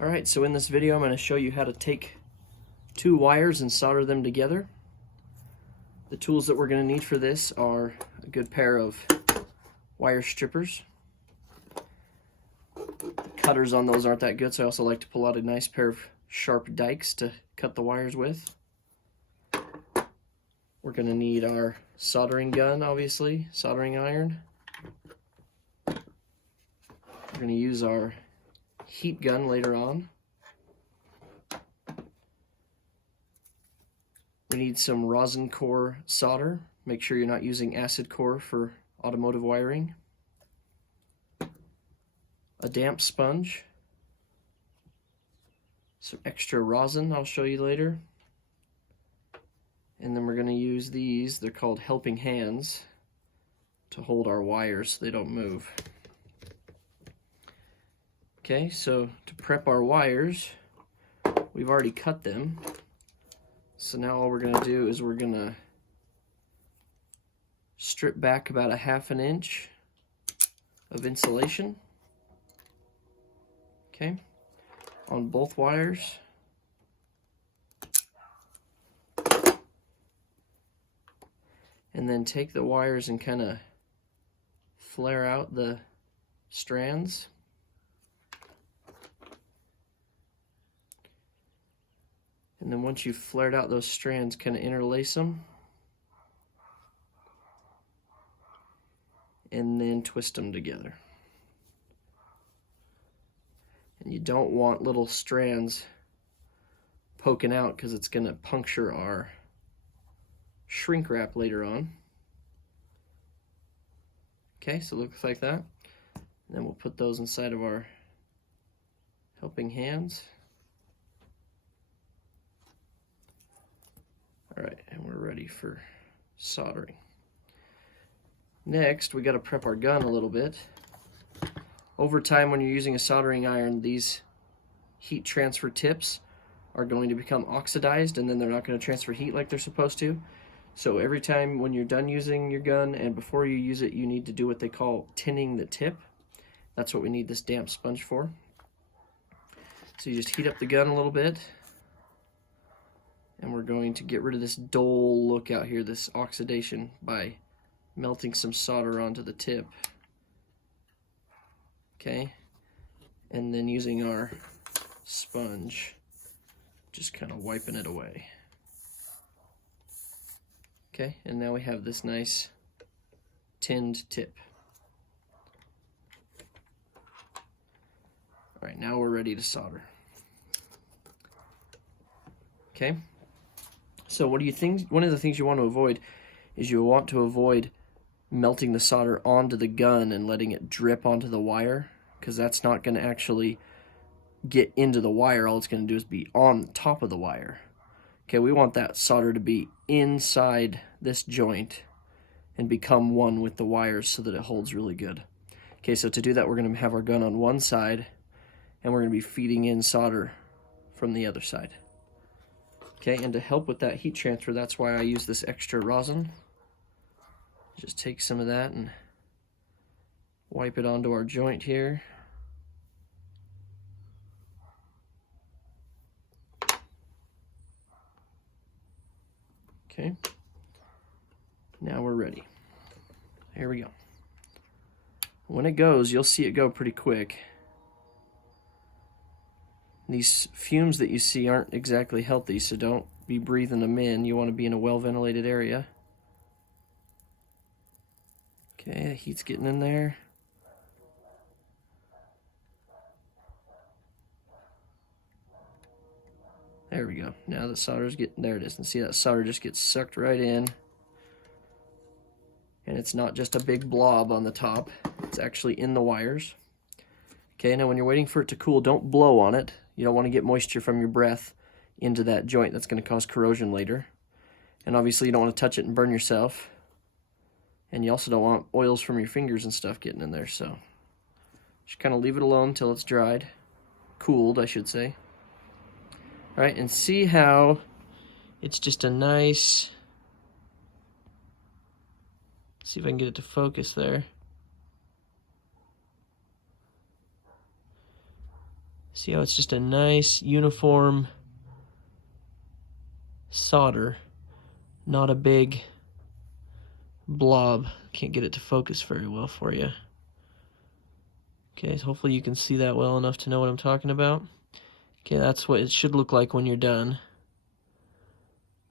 Alright, so in this video I'm going to show you how to take two wires and solder them together. The tools that we're going to need for this are a good pair of wire strippers. The cutters on those aren't that good, so I also like to pull out a nice pair of sharp dikes to cut the wires with. We're going to need our soldering gun, obviously, soldering iron. We're going to use our heat gun later on. We need some rosin core solder. Make sure you're not using acid core for automotive wiring. A damp sponge. Some extra rosin I'll show you later. And then we're going to use these, they're called helping hands, to hold our wires so they don't move. Okay, so to prep our wires, we've already cut them. So now all we're going to do is we're going to strip back about 1/2 inch of insulation. Okay, on both wires. And then take the wires and kind of flare out the strands. And then once you've flared out those strands, kind of interlace them. And then twist them together. And you don't want little strands poking out because it's going to puncture our shrink wrap later on. Okay, so it looks like that. And then we'll put those inside of our helping hands. Alright, and we're ready for soldering. Next, we got to prep our gun a little bit. Over time, when you're using a soldering iron, these heat transfer tips are going to become oxidized, and then they're not going to transfer heat like they're supposed to. So every time when you're done using your gun and before you use it, you need to do what they call tinning the tip. That's what we need this damp sponge for. So you just heat up the gun a little bit. And we're going to get rid of this dull look out here, this oxidation, by melting some solder onto the tip. Okay, and then using our sponge, just kind of wiping it away. Okay, and now we have this nice tinned tip. All right, now we're ready to solder. Okay. So what do you think? One of the things you want to avoid is you want to avoid melting the solder onto the gun and letting it drip onto the wire, because that's not going to actually get into the wire. All it's going to do is be on the top of the wire. Okay, we want that solder to be inside this joint and become one with the wires so that it holds really good. Okay, so to do that, we're going to have our gun on one side and we're going to be feeding in solder from the other side. Okay, and to help with that heat transfer, that's why I use this extra rosin. Just take some of that and wipe it onto our joint here. Okay, now we're ready. Here we go. When it goes, you'll see it go pretty quick. These fumes that you see aren't exactly healthy, so don't be breathing them in. You want to be in a well-ventilated area. Okay, the heat's getting in there. There we go. Now the solder's getting, there it is. And see that solder just gets sucked right in. And it's not just a big blob on the top. It's actually in the wires. Okay, now when you're waiting for it to cool, don't blow on it. You don't want to get moisture from your breath into that joint. That's going to cause corrosion later. And obviously you don't want to touch it and burn yourself. And you also don't want oils from your fingers and stuff getting in there. So just kind of leave it alone until it's dried. Cooled, I should say. All right, and see how it's just a nice... See if I can get it to focus there. See how it's just a nice uniform solder, not a big blob. Can't get it to focus very well for you. Okay, so hopefully you can see that well enough to know what I'm talking about. Okay, that's what it should look like when you're done.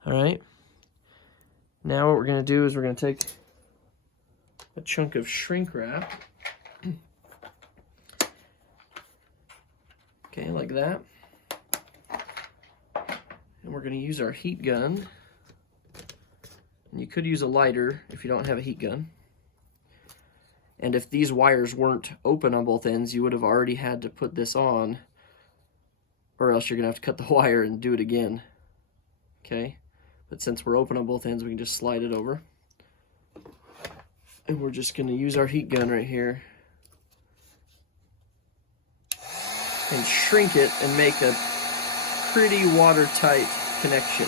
Alright, now what we're going to do is we're going to take a chunk of shrink wrap, okay, like that, and we're going to use our heat gun. And you could use a lighter if you don't have a heat gun. And if these wires weren't open on both ends, you would have already had to put this on, or else you're going to have to cut the wire and do it again. Okay? But since we're open on both ends, we can just slide it over. And we're just going to use our heat gun right here and shrink it and make a pretty watertight connection.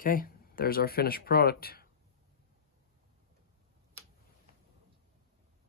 Okay, there's our finished product.